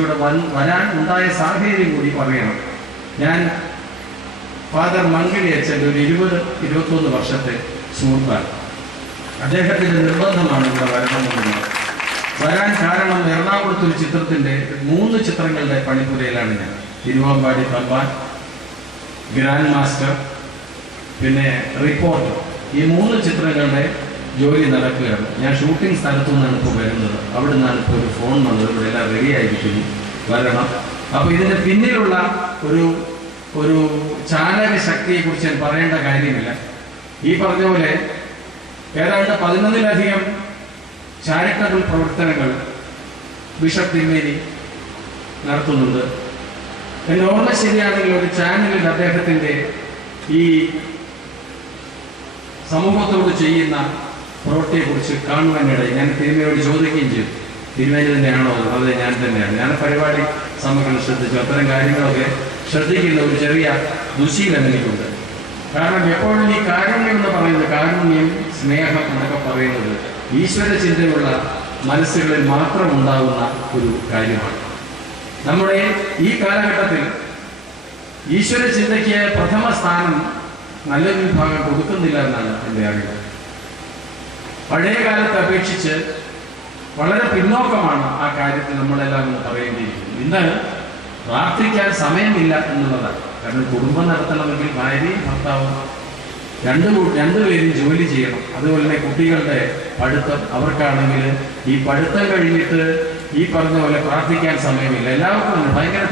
ഇവിടെ വരാൻ ഉണ്ടായ സാഹചര്യം കൂടി പറയണം. ഞാൻ ഫാദർ മങ്കിളി അച്ഛൻ്റെ ഒരു 20-21 വർഷത്തെ സുഹൃത്താണ്. അദ്ദേഹത്തിൻ്റെ നിർബന്ധമാണ് ഇവിടെ വരണമെന്നുള്ളത്. വരാൻ കാരണം എറണാകുളത്തൊരു ചിത്രത്തിൻ്റെ 3 ചിത്രങ്ങളുടെ പണിപ്പുരയിലാണ് ഞാൻ. തിരുവാമ്പാടി തമ്പാൻ, ഗ്രാൻഡ് മാസ്റ്റർ, പിന്നെ റിപ്പോർട്ടർ, ഈ 3 ചിത്രങ്ങളുടെ ജോലി നടക്കുകയാണ്. ഞാൻ ഷൂട്ടിംഗ് സ്ഥലത്തു നിന്നാണ് ഇപ്പോൾ വരുന്നത്. അവിടെ നിന്നാണ് ഇപ്പോൾ ഒരു ഫോൺ വന്നത്, ഇവിടെ എല്ലാം റെഡി ആയിരിക്കുന്നു, വരണം. അപ്പോൾ ഇതിൻ്റെ പിന്നിലുള്ള ഒരു ചാലക ശക്തിയെക്കുറിച്ച് ഞാൻ പറയേണ്ട കാര്യമില്ല. ഈ പറഞ്ഞ പോലെ ഏതാണ്ട് 11-ലധികം ചാരിറ്റബിൾ പ്രവർത്തനങ്ങൾ ബിഷപ്പ് തിരുമേനി നടത്തുന്നുണ്ട്. എൻ്റെ ഓർമ്മ ശരിയാണെങ്കിൽ ഒരു ചാനലിൽ അദ്ദേഹത്തിൻ്റെ ഈ സമൂഹത്തോട് ചെയ്യുന്ന പ്രവൃത്തിയെക്കുറിച്ച് കാണുവാനിടയിൽ ഞാൻ തിരുമേനിയോട് ചോദിക്കുകയും ചെയ്തു. തിരുമേനി തന്നെയാണോ? അതെ, ഞാൻ തന്നെയാണ്. ഞാൻ പരിപാടി സമഗ്രത ശ്രദ്ധിച്ചു. അത്തരം കാര്യങ്ങളൊക്കെ ശ്രദ്ധിക്കുന്ന ഒരു ചെറിയ ദുശീലം എനിക്കുണ്ട്. കാരണം എപ്പോഴും ഈ കാരുണ്യം എന്ന് പറയുന്നത്, കാരുണ്യം, സ്നേഹം എന്നൊക്കെ പറയുന്നത് ഈശ്വര ചിന്തയുള്ള മനസ്സുകളിൽ മാത്രം ഉണ്ടാകുന്ന ഒരു കാര്യമാണ്. നമ്മുടെ ഈ കാലഘട്ടത്തിൽ ഈശ്വര ചിന്തയ്ക്ക് പ്രഥമ സ്ഥാനം നല്ലൊരു വിഭാഗം കൊടുക്കുന്നില്ല എന്നാണ് എൻ്റെ അറിവ്. പഴയ കാലത്തെ അപേക്ഷിച്ച് വളരെ പിന്നോക്കമാണ് ആ കാര്യത്തിൽ നമ്മളെല്ലാം ഒന്ന് പറയേണ്ടിയിരിക്കുന്നത്. ഇന്ന് പ്രാർത്ഥിക്കാൻ സമയമില്ല എന്നുള്ളതാണ്. കാരണം കുടുംബം നടത്തണമെങ്കിൽ ഭാര്യയും ഭർത്താവും രണ്ടുപേരും ജോലി ചെയ്യണം. അതുപോലെ തന്നെ കുട്ടികളുടെ പഠിത്തം, അവർക്കാണെങ്കിൽ ഈ പഠിത്തം കഴിഞ്ഞിട്ട് ഈ പറഞ്ഞ പോലെ പ്രാർത്ഥിക്കാൻ സമയമില്ല. എല്ലാവർക്കും ഭയങ്കര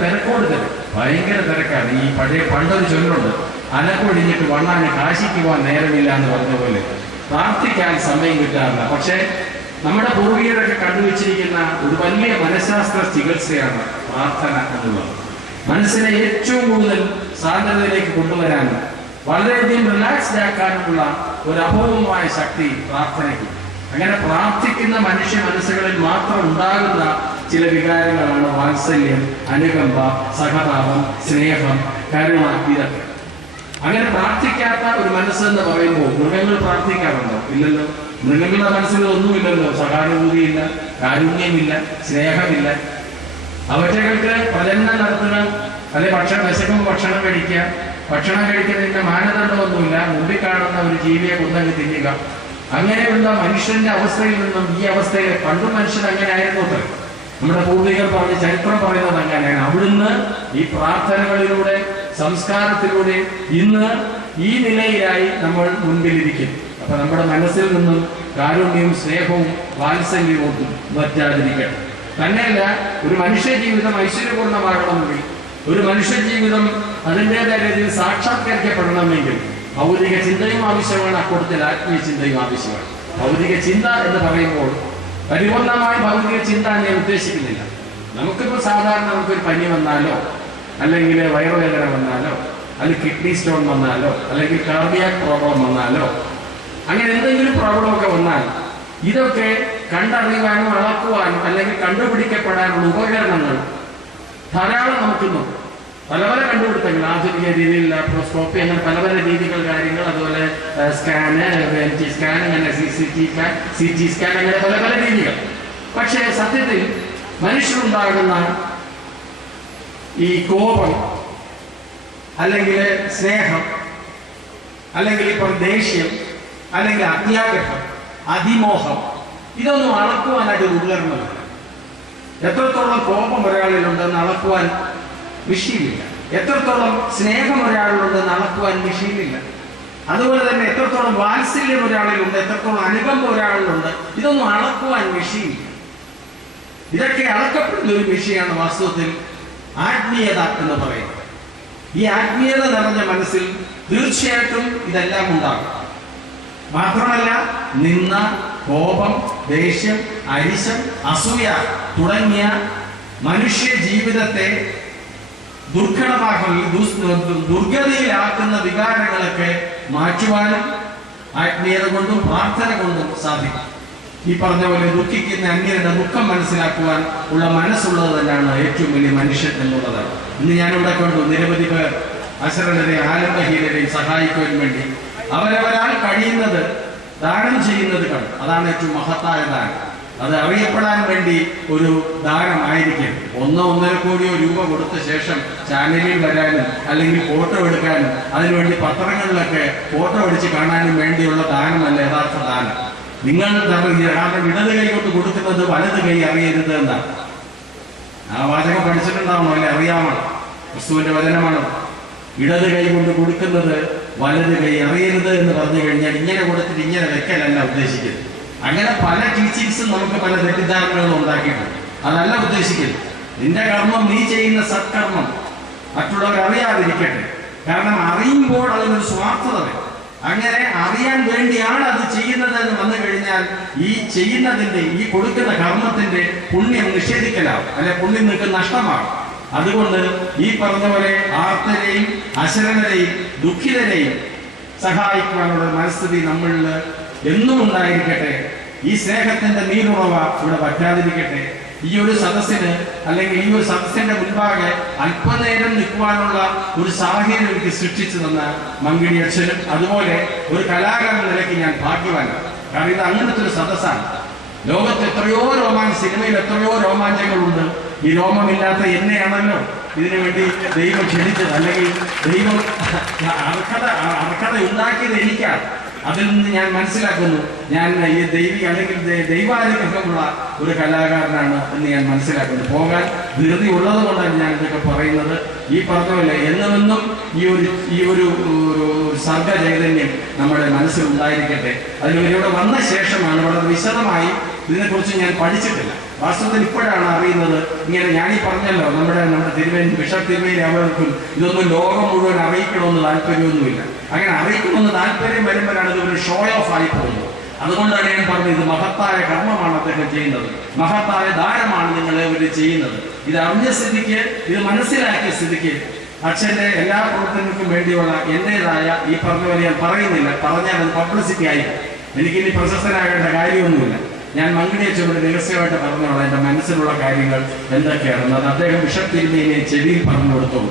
ഭയങ്കര തിരക്കാണ്. ഈ പണ്ടൊരു ചൊല്ലുണ്ട്, അനക്കൊടിഞ്ഞിട്ട് വണ്ണാന് കാശിക്ക് പോകാൻ നേരമില്ല എന്ന് പറഞ്ഞ പോലെ പ്രാർത്ഥിക്കാൻ സമയം കിട്ടാറില്ല. പക്ഷേ നമ്മുടെ പൂർവികരൊക്കെ കണ്ടുവച്ചിരിക്കുന്ന ഒരു വലിയ മനഃശാസ്ത്ര ചികിത്സയാണ് പ്രാർത്ഥന എന്നുള്ളത്. മനസ്സിനെ ഏറ്റവും കൂടുതൽ സാന്ദ്രതയിലേക്ക് കൊണ്ടുവരാനും വളരെയധികം റിലാക്സ്ഡ് ആക്കാനുമുള്ള ഒരു അപൂർവമായ ശക്തി പ്രാർത്ഥനയ്ക്ക്. അങ്ങനെ പ്രാർത്ഥിക്കുന്ന മനുഷ്യ മനസ്സുകളിൽ മാത്രം ഉണ്ടാകുന്ന ചില വികാരങ്ങളാണ് വാത്സല്യം, അനുകമ്പ, സഹതാപം, സ്നേഹം, കരുണ. ഇതൊക്കെ അങ്ങനെ പ്രാർത്ഥിക്കാത്ത ഒരു മനസ്സെന്ന് പറയുമ്പോൾ മൃഗങ്ങൾ പ്രാർത്ഥിക്കാറുണ്ടോ? ഇല്ലല്ലോ. മൃഗങ്ങളുടെ മനസ്സിൽ ഒന്നുമില്ലല്ലോ. സഹാനുഭൂതിയില്ല, കാരുണ്യമില്ല, സ്നേഹമില്ല. അവറ്റകൾക്ക് പ്രജനനം നടത്തുക, അല്ലെ വിശക്കുമ്പോൾ ഭക്ഷണം കഴിക്കുക. ഭക്ഷണം കഴിക്കുന്നതിന്റെ മാനദണ്ഡമൊന്നുമില്ല. മുമ്പിൽ കാണുന്ന ഒരു ജീവിയെ കൊന്നങ്ങ് തിന്നുക. അങ്ങനെയുള്ള മനുഷ്യന്റെ അവസ്ഥയിൽ നിന്നും ഈ അവസ്ഥയിൽ പണ്ടും മനുഷ്യൻ അങ്ങനെ ആയിരുന്നു. നമ്മുടെ പൂർവികർ പറഞ്ഞ ചരിത്രം പറയുന്നത് അങ്ങനെയാണ്. അവിടുന്ന് ഈ പ്രാർത്ഥനകളിലൂടെ, സംസ്കാരത്തിലൂടെ ഇന്ന് ഈ നിലയിലായി നമ്മൾ മുൻപിലിരിക്കും. അപ്പൊ നമ്മുടെ മനസ്സിൽ നിന്നും കാരുണ്യവും സ്നേഹവും വാത്സല്യവും വറ്റാതിരിക്കണം. തന്നെയല്ല, ഒരു മനുഷ്യ ജീവിതം ഐശ്വര്യപൂർണ്ണമാകണമെങ്കിൽ, ഒരു മനുഷ്യ ജീവിതം അതിൻ്റെതായ രീതിയിൽ സാക്ഷാത്കരിക്കപ്പെടണമെങ്കിൽ ഭൗതിക ചിന്തയും ആവശ്യമാണ്, അക്കൂട്ടത്തിൽ ആത്മീയ ചിന്തയും ആവശ്യമാണ്. ഭൗതിക ചിന്ത എന്ന് പറയുമ്പോൾ പരിപൂർണമായ ഭൗതിക ചിന്ത ഞാൻ ഉദ്ദേശിക്കുന്നില്ല. നമുക്കിപ്പോൾ സാധാരണ നമുക്കൊരു പനി വന്നാലോ, അല്ലെങ്കിൽ വയറുവേദന വന്നാലോ, അല്ലെങ്കിൽ കിഡ്നി സ്റ്റോൺ വന്നാലോ, അല്ലെങ്കിൽ കാർഡിയാക് പ്രോബ്ലം വന്നാലോ, അങ്ങനെ എന്തെങ്കിലും പ്രോബ്ലമൊക്കെ വന്നാൽ ഇതൊക്കെ കണ്ടറിയുവാനും അളക്കുവാനും അല്ലെങ്കിൽ കണ്ടുപിടിക്കപ്പെടാനുള്ള ഉപകരണങ്ങൾ ധാരാളം നമുക്കുണ്ട്. പല കണ്ടുപിടുത്തങ്ങൾ, ആധുനിക രീതിയിൽ ലാപ്രോസ്കോപ്പി, അങ്ങനെ പല രീതികൾ, കാര്യങ്ങൾ, അതുപോലെ സ്കാന്, MT സ്കാൻ, അങ്ങനെ CT സ്കാൻ, അങ്ങനെ പല രീതികൾ. പക്ഷേ സത്യത്തിൽ മനുഷ്യരുണ്ടാകുന്ന ഈ കോപം, അല്ലെങ്കിൽ സ്നേഹം, അല്ലെങ്കിൽ ഇപ്പോൾ ദേഷ്യം, അല്ലെങ്കിൽ അത്യാഗ്രഹം, അതിമോഹം, ഇതൊന്നും അളക്കുവാനായിട്ട് ഒരു ഉപകരണമില്ല. എത്രത്തോളം കോപം ഒരാളിലുണ്ടെന്ന് അളക്കുവാൻ മെഷീനില്ല. എത്രത്തോളം സ്നേഹം ഒരാളിലുണ്ടെന്ന് അളക്കുവാൻ മെഷീനില്ല. അതുപോലെ തന്നെ എത്രത്തോളം വാത്സല്യം ഒരാളിലുണ്ട്, എത്രത്തോളം അനുകമ്പ ഒരാളിലുണ്ട്, ഇതൊന്നും അളക്കുവാൻ മെഷീനില്ല. ഇതൊക്കെ അളക്കപ്പെടുന്ന ഒരു മെഷീനാണ് വാസ്തവത്തിൽ ആത്മീയത എന്ന് പറയുന്നത്. ഈ ആത്മീയത നിറഞ്ഞ മനസ്സിൽ തീർച്ചയായിട്ടും ഇതെല്ലാം ഉണ്ടാകും. മാത്രമല്ല, നിന്ന, കോപം, ദേഷ്യം, അരിശം, അസൂയ തുടങ്ങിയ മനുഷ്യ ജീവിതത്തെ ദുർഗതിയിലാക്കുന്ന വികാരങ്ങളൊക്കെ മാറ്റുവാനും ആത്മീയത കൊണ്ടും പ്രാർത്ഥന കൊണ്ടും സാധിക്കും. ഈ പറഞ്ഞ പോലെ ദുഃഖിക്കുന്ന അന്യരുടെ ദുഃഖം മനസ്സിലാക്കുവാൻ ഉള്ള മനസ്സുള്ളത് തന്നെയാണ് ഏറ്റവും വലിയ മനുഷ്യൻ എന്നുള്ളതാണ്. ഇന്ന് ഞാനിവിടെ കണ്ടു നിരവധി പേർ അശരണരെയും ആലംബഹീനരെയും സഹായിക്കുവാൻ വേണ്ടി അവരവരാൽ കഴിയുന്നത് ദാനം ചെയ്യുന്നത് കണ്ടു. അതാണ് ഏറ്റവും മഹത്തായ ദാനം. അത് അറിയപ്പെടാൻ വേണ്ടി ഒരു ദാനമായിരിക്കും. 1-1.5 കോടി രൂപ കൊടുത്ത ശേഷം ചാനലിൽ വരാനും അല്ലെങ്കിൽ ഫോട്ടോ എടുക്കാനും അതിനുവേണ്ടി പത്രങ്ങളിലൊക്കെ ഫോട്ടോ അടിച്ച് കാണാനും വേണ്ടിയുള്ള ദാനമല്ല യഥാർത്ഥ ദാനം. നിങ്ങൾ കാരണം ഇടത് കൈ കൊണ്ട് കൊടുക്കുന്നത് വലത് കൈ അറിയരുത് എന്നാണ്. ആ വാചകം പഠിച്ചിട്ടുണ്ടാവണോ? അല്ലെ അറിയാമോ? ക്രിസ്തുവിന്റെ വചനമാണ്. ഇടത് കൈ കൊണ്ട് കൊടുക്കുന്നത് വലത് കൈ അറിയരുത് എന്ന് പറഞ്ഞു കഴിഞ്ഞാൽ ഇങ്ങനെ കൊടുത്തിട്ട് ഇങ്ങനെ വെക്കലല്ല ഉദ്ദേശിക്കുന്നത്. അങ്ങനെ പല ടീച്ചിങ്സും നമുക്ക് പല തെറ്റിദ്ധാരണകളും ഉണ്ടാക്കിയിട്ടുണ്ട്. അതല്ല ഉദ്ദേശിക്കുന്നത്. നിന്റെ കർമ്മം, നീ ചെയ്യുന്ന സത്കർമ്മം മറ്റുള്ളവർ അറിയാതിരിക്കട്ടെ. കാരണം അറിയുമ്പോൾ അതിനൊരു സ്വാർത്ഥത വരും. അങ്ങനെ അറിയാൻ വേണ്ടിയാണ് അത് ചെയ്യുന്നത് എന്ന് വന്നു കഴിഞ്ഞാൽ ഈ ചെയ്യുന്നതിന്റെ, ഈ കൊടുക്കുന്ന കർമ്മത്തിന്റെ പുണ്യം നിഷേധിക്കലാവും, അല്ലെ പുണ്യം നിങ്ങൾക്ക് നഷ്ടമാകും. അതുകൊണ്ട് ഈ പറഞ്ഞ പോലെ ആർത്തരെയും അശരണരെയും ദുഃഖിതരെയും സഹായിക്കുവാനുള്ള മനസ്ഥിതി നമ്മളിൽ എന്നും ഉണ്ടായിരിക്കട്ടെ. ഈ സ്നേഹത്തിന്റെ നീരുറവ ഇവിടെ പറ്റാതിരിക്കട്ടെ. ഈ ഒരു സദസ്സിന് അല്ലെങ്കിൽ ഈ ഒരു സദസ്സിന്റെ മുൻപാകെ അല്പനേരം നിൽക്കുവാനുള്ള ഒരു സാഹചര്യം എനിക്ക് സൃഷ്ടിച്ചു തന്ന മങ്കിടി അച്ഛനും അതുപോലെ ഒരു കലാകാരൻ നിലയ്ക്ക് ഞാൻ ഭാഗ്യവാനാണ്. കാരണം ഇത് അങ്ങനത്തെ ഒരു സദസ്സാണ്. ലോകത്ത് എത്രയോ സിനിമയിൽ എത്രയോ രോമാഞ്ചങ്ങളുണ്ട്. ഈ രോമമില്ലാത്ത എന്നെയാണല്ലോ ഇതിനു വേണ്ടി ദൈവം ക്ഷണിച്ചത്, അല്ലെങ്കിൽ ദൈവം അർഹത ഉണ്ടാക്കിയത് എനിക്കാണ്. അതിൽ നിന്ന് ഞാൻ മനസ്സിലാക്കുന്നു, ഞാൻ ഈ ദൈവിക അല്ലെങ്കിൽ ദൈവാനുഗ്രഹമുള്ള ഒരു കലാകാരനാണ് എന്ന് ഞാൻ മനസ്സിലാക്കുന്നു. പോകാൻ ധൃതി ഉള്ളത് കൊണ്ടാണ് ഞാൻ ഇതൊക്കെ പറയുന്നത്. ഈ പറഞ്ഞപോലെ എന്നുമെന്നും ഈ ഒരു സർഗ ചൈതന്യം നമ്മുടെ മനസ്സിൽ ഉണ്ടായിരിക്കട്ടെ. അതിലൂടെ വന്ന ശേഷമാണ് വളരെ വിശദമായി ഇതിനെക്കുറിച്ച് ഞാൻ പഠിച്ചിട്ടില്ല. വാസ്തവത്തിൽ ഇപ്പോഴാണ് അറിയുന്നത്. ഇങ്ങനെ ഞാനീ പറഞ്ഞല്ലോ, നമ്മുടെ തിരുമേനി ബിഷപ്പ് തിരുമേനി അവർക്കും ഇതൊന്നും ലോകം മുഴുവൻ അറിയിക്കണമെന്ന് താല്പര്യമൊന്നുമില്ല. അങ്ങനെ അറിയിക്കണമെന്ന് താല്പര്യം വരുമ്പോഴാണ് ഇതൊരു ഷോ ഓഫ് ആയി പോകുന്നത്. അതുകൊണ്ടാണ് ഞാൻ പറഞ്ഞത്, ഇത് മഹത്തായ കർമ്മമാണ് അദ്ദേഹം ചെയ്യുന്നത്, മഹത്തായ ദാനമാണ് നിങ്ങൾ ഇവർ ചെയ്യുന്നത്. ഇത് അറിഞ്ഞ സ്ഥിതിക്ക്, ഇത് മനസ്സിലാക്കിയ സ്ഥിതിക്ക് അച്ഛൻ്റെ എല്ലാ പ്രവർത്തനങ്ങൾക്കും വേണ്ടിയുള്ള എൻ്റെതായ ഈ പറഞ്ഞ പോലെ ഞാൻ പറയുന്നില്ല. പറഞ്ഞാൽ അത് പബ്ലിസിറ്റി ആയിരിക്കും. എനിക്കിനി പ്രശസ്തനാകേണ്ട കാര്യമൊന്നുമില്ല. ഞാൻ മങ്കിടി അച്ഛനോട് രഹസ്യമായിട്ട് പറഞ്ഞോളാം എൻ്റെ മനസ്സിലുള്ള കാര്യങ്ങൾ എന്തൊക്കെയാണെന്ന്. അത് അദ്ദേഹം ബിഷപ്പ് തിരുമേനിയെ ചെവിയിൽ പറഞ്ഞു കൊടുത്തോളൂ.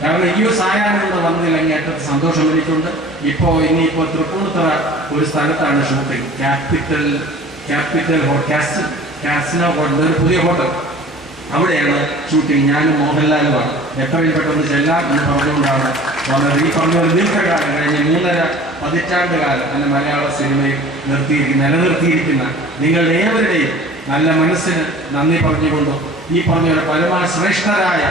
കാരണം ഈ ഒരു സായാഹ്നം വന്നില്ലെങ്കിൽ ഏറ്റവും സന്തോഷം എനിക്കുണ്ട്. ഇനിയിപ്പോൾ തൃപ്പൂണിത്തുറ ഒരു സ്ഥലത്താണ് ഷൂട്ടിംഗ്. ക്യാപിറ്റൽ കാസിനോ ഹോട്ടൽ, ഒരു പുതിയ ഹോട്ടൽ, അവിടെയാണ് ഷൂട്ടിംഗ്. ഞാനും മോഹൻലാലുമാണ്. എത്രയും പെട്ടെന്ന് ചെല്ലാം എന്ന് പറഞ്ഞുകൊണ്ടാണ് വളരെ ഈ പറഞ്ഞ ഒരു ദീർഘകാലം കഴിഞ്ഞ് 3.5 പതിറ്റാണ്ട് കാലം എൻ്റെ മലയാള സിനിമയിൽ നിലനിർത്തിയിരിക്കുന്ന നിങ്ങളുടെ ഏവരുടെയും നല്ല മനസ്സിന് നന്ദി പറഞ്ഞുകൊണ്ടും ഈ പറഞ്ഞ പരമശ്രേഷ്ഠരായ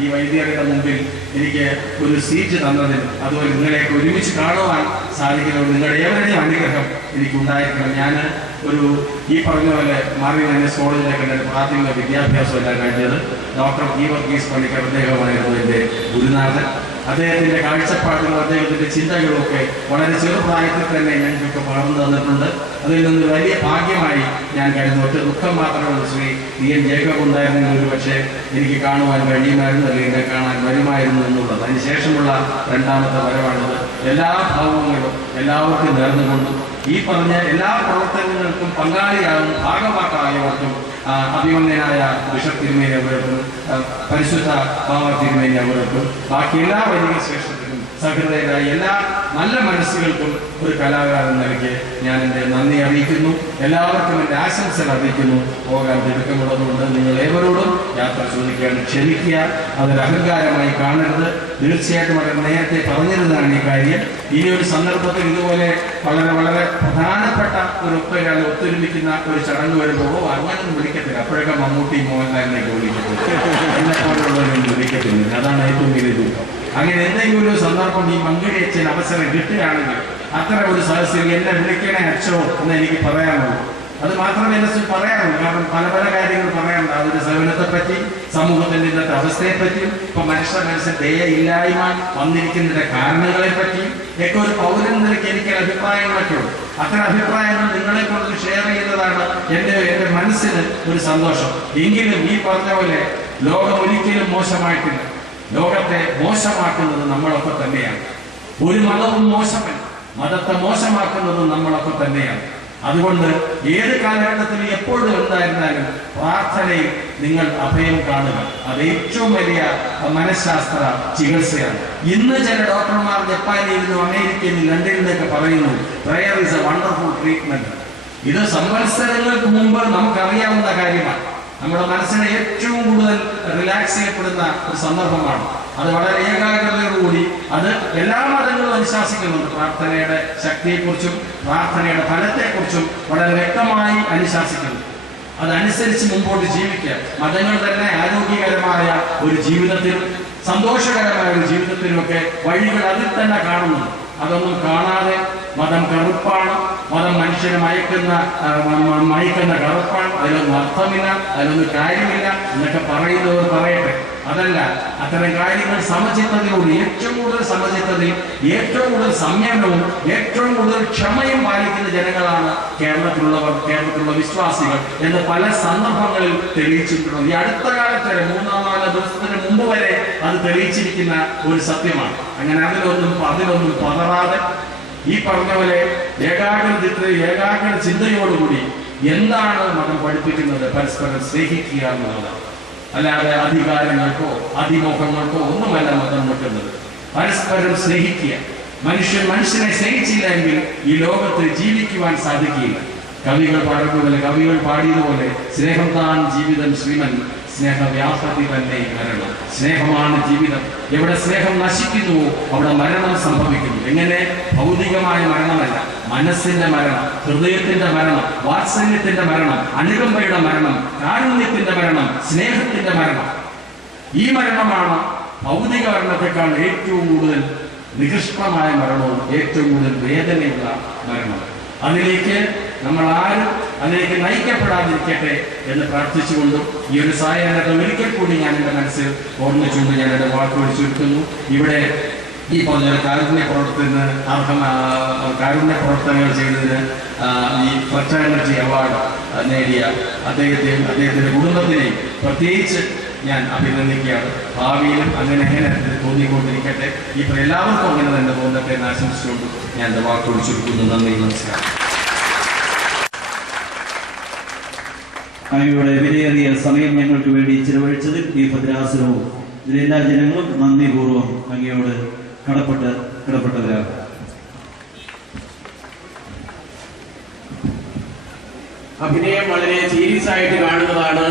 ഈ വൈദികരുടെ മുമ്പിൽ എനിക്ക് ഒരു സീറ്റ് തന്നതിന്, അതുപോലെ നിങ്ങളെയൊക്കെ ഒരുമിച്ച് കാണുവാൻ സാധിക്കുന്നത് നിങ്ങളുടെ ഏവരുടെയും അനുഗ്രഹം എനിക്കുണ്ടായിരിക്കണം. ഞാൻ ഈ പറഞ്ഞ പോലെ മാർവിൻ കോളേജിലൊക്കെ എൻ്റെ പ്രാഥമിക വിദ്യാഭ്യാസം എല്ലാം കഴിഞ്ഞത് ഡോക്ടർ ഗീവർഗീസ് പണിക്കർ അദ്ദേഹമായിരുന്നു എൻ്റെ ഗുരുനാഥൻ. അദ്ദേഹത്തിൻ്റെ കാഴ്ചപ്പാടുകളും അദ്ദേഹത്തിൻ്റെ ചിന്തകളും ഒക്കെ വളരെ ചെറുപ്രായത്തിൽ തന്നെ ഞങ്ങൾക്കൊക്കെ പകർന്നു തന്നിട്ടുണ്ട്. അതിൽ നിന്ന് വലിയ ഭാഗ്യമായി ഞാൻ കരുതുന്നു. ഒറ്റ ദുഃഖം മാത്രമാണ്, ശ്രീ എൻ ജേക്കബ് ഉണ്ടായിരുന്നെങ്കിൽ ഒരു പക്ഷേ എനിക്ക് കാണുവാൻ കഴിയുമായിരുന്നു, അല്ലെങ്കിൽ എന്നെ കാണാൻ വരുമായിരുന്നു എന്നുള്ളത്. അതിനുശേഷമുള്ള രണ്ടാമത്തെ വരവാണിത്. എല്ലാ ഭാവങ്ങളും എല്ലാവർക്കും നേർന്നുകൊണ്ടും ഈ പറഞ്ഞ എല്ലാ പ്രവർത്തനങ്ങൾക്കും പങ്കാളിയാകും ഭാഗമാക്കായവർക്കും അഭിമന്യനായ ബിഷപ്പ് തിരുമേനി അവർക്കും പരിശുദ്ധ ബാബ തിരുമേനി അവർക്കും ബാക്കി എല്ലാ വലിയ ശ്രേഷ്ഠത്തിനും സഹൃദയരായ എല്ലാ നല്ല മനസ്സുകൾക്കും ഒരു കലാകാരൻ നൽകി ഞാൻ എൻ്റെ നന്ദി അറിയിക്കുന്നു. എല്ലാവർക്കും എൻ്റെ ആശംസകൾ അറിയിക്കുന്നു. പോകാൻ തിടുക്കമുള്ളതുകൊണ്ട് നിങ്ങൾ ഏവരോടും യാത്ര ചോദിക്കുകയാണ്, ക്ഷമിക്കുക. അതൊരു അഹങ്കാരമായി കാണരുത്. തീർച്ചയായിട്ടും വളരെ നേരത്തെ പറഞ്ഞിരുന്നതാണ് ഈ കാര്യം. ഇനിയൊരു സന്ദർഭത്തിൽ ഇതുപോലെ വളരെ വളരെ പ്രധാനപ്പെട്ട ഒരു ഒത്തൊരുമിക്കുന്ന ഒരു ചടങ്ങ് വരുമ്പോൾ അങ്ങനൊന്നും വിളിക്കത്തില്ല. അപ്പോഴൊക്കെ മമ്മൂട്ടി മോഹൻലാലിനെയൊക്കെ വിളിക്കത്തില്ല, എന്നെപ്പോലുള്ളവരൊന്നും വിളിക്കത്തില്ല. അതാണ് ഏറ്റവും വലിയ ദുഃഖം. അങ്ങനെ എന്തെങ്കിലും ഒരു സന്ദർഭം ഈ മങ്കിടി അച്ഛൻ അവസരം കിട്ടുകയാണെങ്കിൽ അത്തരം ഒരു സദസ്സിൽ എന്നെ വിളിക്കണേ അച്ഛോ എന്ന് എനിക്ക് പറയാനുള്ളൂ. അത് മാത്രമേ എന്നെ പറയാനുള്ളൂ. കാരണം പല പല കാര്യങ്ങൾ പറയാനുണ്ട്. അതിന്റെ സേവനത്തെപ്പറ്റി, സമൂഹത്തിന്റെ ഇന്നത്തെ അവസ്ഥയെപ്പറ്റിയും, ഇപ്പൊ മനസ്സിൽ ദയയില്ലായ്മ വന്നിരിക്കുന്നതിന്റെ കാരണങ്ങളെ പറ്റിയും ഒക്കെ ഒരു പൗരൻ നിലയ്ക്ക് എനിക്ക് അഭിപ്രായങ്ങളൊക്കെ ഉണ്ട്. അത്തരം അഭിപ്രായങ്ങൾ നിങ്ങളെ കൊണ്ട് ഷെയർ ചെയ്യുന്നതാണ് എൻ്റെ മനസ്സിന് ഒരു സന്തോഷം. എങ്കിലും ഈ പറഞ്ഞ പോലെ ലോകം ഒരിക്കലും മോശമായിട്ടില്ല. ലോകത്തെ മോശമാക്കുന്നത് നമ്മളൊക്കെ തന്നെയാണ്. ഒരു മതവും മോശമല്ല, മതത്തെ മോശമാക്കുന്നത് നമ്മളൊക്കെ തന്നെയാണ്. അതുകൊണ്ട് ഏത് കാലഘട്ടത്തിലും എപ്പോഴും എന്തായിരുന്നാലും പ്രാർത്ഥനയിൽ നിങ്ങൾ അഭയം കാണുക. അത് ഏറ്റവും വലിയ മനഃശാസ്ത്ര ചികിത്സയാണ്. ഇന്ന് ചില ഡോക്ടർമാർ ജപ്പാനിൽ നിന്നും അമേരിക്കയിൽ നിന്നും ലണ്ടനിൽ നിന്നൊക്കെ പറയുന്നു, prayer is a wonderful treatment. ഇത് സംവത്സരങ്ങൾക്ക് മുമ്പ് നമുക്കറിയാവുന്ന കാര്യമാണ്. നമ്മുടെ മനസ്സിനെ ഏറ്റവും കൂടുതൽ റിലാക്സ് ചെയ്യപ്പെടുന്ന ഒരു സന്ദർഭമാണ്. അത് വളരെ ഏകാഗ്രതയോടുകൂടി അത് എല്ലാ മതങ്ങളും അനുശാസിക്കുന്നുണ്ട്. പ്രാർത്ഥനയുടെ ശക്തിയെക്കുറിച്ചും പ്രാർത്ഥനയുടെ ഫലത്തെക്കുറിച്ചും വളരെ വ്യക്തമായി അനുശാസിക്കുന്നു. അതനുസരിച്ച് മുമ്പോട്ട് ജീവിക്കുക. മതങ്ങൾ തന്നെ ആരോഗ്യകരമായ ഒരു ജീവിതത്തിനും സന്തോഷകരമായ ഒരു ജീവിതത്തിനുമൊക്കെ വഴികൾ അതിൽ തന്നെ കാണുന്നു. അതൊന്നും കാണാതെ മതം കറുപ്പാണ്, മതം മനുഷ്യനെ മയക്കുന്ന കറുപ്പാണ്, അതിലൊന്നും അർത്ഥമില്ല, അതിലൊന്നും കാര്യമില്ല എന്നൊക്കെ പറയുന്നവർ പറയട്ടെ. അതല്ല, അത്തരം കാര്യങ്ങൾ സമചിത്തതയോട് ഏറ്റവും കൂടുതൽ സമചിത്തതയും ഏറ്റവും കൂടുതൽ സംയമനവും ഏറ്റവും കൂടുതൽ ക്ഷമയും പാലിക്കുന്ന ജനങ്ങളാണ് കേരളത്തിലുള്ളവർ, കേരളത്തിലുള്ള വിശ്വാസികൾ എന്ന് പല സന്ദർഭങ്ങളിൽ തെളിയിച്ചിട്ടുണ്ട്. ഈ അടുത്ത കാലത്ത് വരെ 3-4 ദിവസത്തിന് മുമ്പ് വരെ അത് തെളിയിച്ചിരിക്കുന്ന ഒരു സത്യമാണ്. അങ്ങനെ അതിലൊന്നും പതറാതെ ഈ പറഞ്ഞ പോലെ ഏകാഗ്ര ചിന്തയോടുകൂടി എന്താണ് മതം പഠിപ്പിക്കുന്നത്? പരസ്പരം സ്നേഹിക്കുക എന്നുള്ളതാണ്. അല്ലാതെ അധികാരങ്ങൾക്കോ അതിമോഹങ്ങൾക്കോ ഒന്നുമല്ല മതം വെക്കുന്നത്. പരസ്പരം സ്നേഹിക്കുക. മനുഷ്യനെ സ്നേഹിച്ചില്ല എങ്കിൽ ഈ ലോകത്ത് ജീവിക്കുവാൻ സാധിക്കില്ല. കവികൾ പാടിയതുപോലെ സ്നേഹം താൻ ജീവിതം ശ്രീമൻ, സ്നേഹവ്യാപത്തി തന്നെ മരണം. സ്നേഹമാണ് ജീവിതം. എവിടെ സ്നേഹം നശിക്കുന്നുവോ അവിടെ മരണം സംഭവിക്കുന്നു. എങ്ങനെ? ഭൗതികമായ മരണമല്ല, മനസ്സിന്റെ മരണം, ഹൃദയത്തിന്റെ മരണം, വാത്സല്യത്തിന്റെ മരണം, അനുകമ്പയുടെ മരണം, കാരുണ്യത്തിന്റെ മരണം, സ്നേഹത്തിന്റെ മരണം. ഈ മരണമാണ് ഭൗതിക മരണത്തെക്കാൾ ഏറ്റവും കൂടുതൽ നികൃഷ്ടമായ മരണവും ഏറ്റവും കൂടുതൽ വേദനയുള്ള മരണം. അതിലേക്ക് നമ്മൾ ആരും അതിലേക്ക് നയിക്കപ്പെടാതിരിക്കട്ടെ എന്ന് പ്രാർത്ഥിച്ചുകൊണ്ടും ഈ ഒരു സായാഹ്നത്തെ ഒരിക്കൽ കൂടി ഞാൻ എൻ്റെ മനസ്സിൽ ഓർമ്മിച്ചുകൊണ്ട് ഞാൻ എൻ്റെ വാക്കുകൾ ചുരുക്കുന്നു. ഇവിടെ ഈ പറഞ്ഞ കാരുണ്യ പ്രവർത്തനങ്ങൾ ചെയ്തതിന് ഈ ഫ്രറ്റേണിറ്റി അവാർഡ് നേടിയ അദ്ദേഹത്തിൻ്റെ കുടുംബത്തിനെയും പ്രത്യേകിച്ച് ഞാൻ അഭിനന്ദിക്കുകയാണ്. ഭാവിയിലും അങ്ങനെ തോന്നിക്കൊണ്ടിരിക്കട്ടെ. ഇപ്പോൾ എല്ലാവർക്കും അങ്ങനെ തന്നെ തോന്നട്ടെ എന്ന് ആശംസിച്ചുകൊണ്ട് ഞാൻ എൻ്റെ വാക്കുകൾ ചുരുക്കുന്നു. നന്ദി, നമസ്കാരം. അങ്ങയുടെ വിലയേറിയ സമയം ഞങ്ങൾക്ക് വേണ്ടി ചിലവഴിച്ചതിൽ ഈ ഭദ്രാസനവും ഇതിലെല്ലാ ജനങ്ങളും നന്ദിപൂർവ്വം അങ്ങയോട് കടപ്പെട്ടവരാണ്. അഭിനയം വളരെ സീരിയസ് ആയിട്ട് കാണുന്നതാണ്.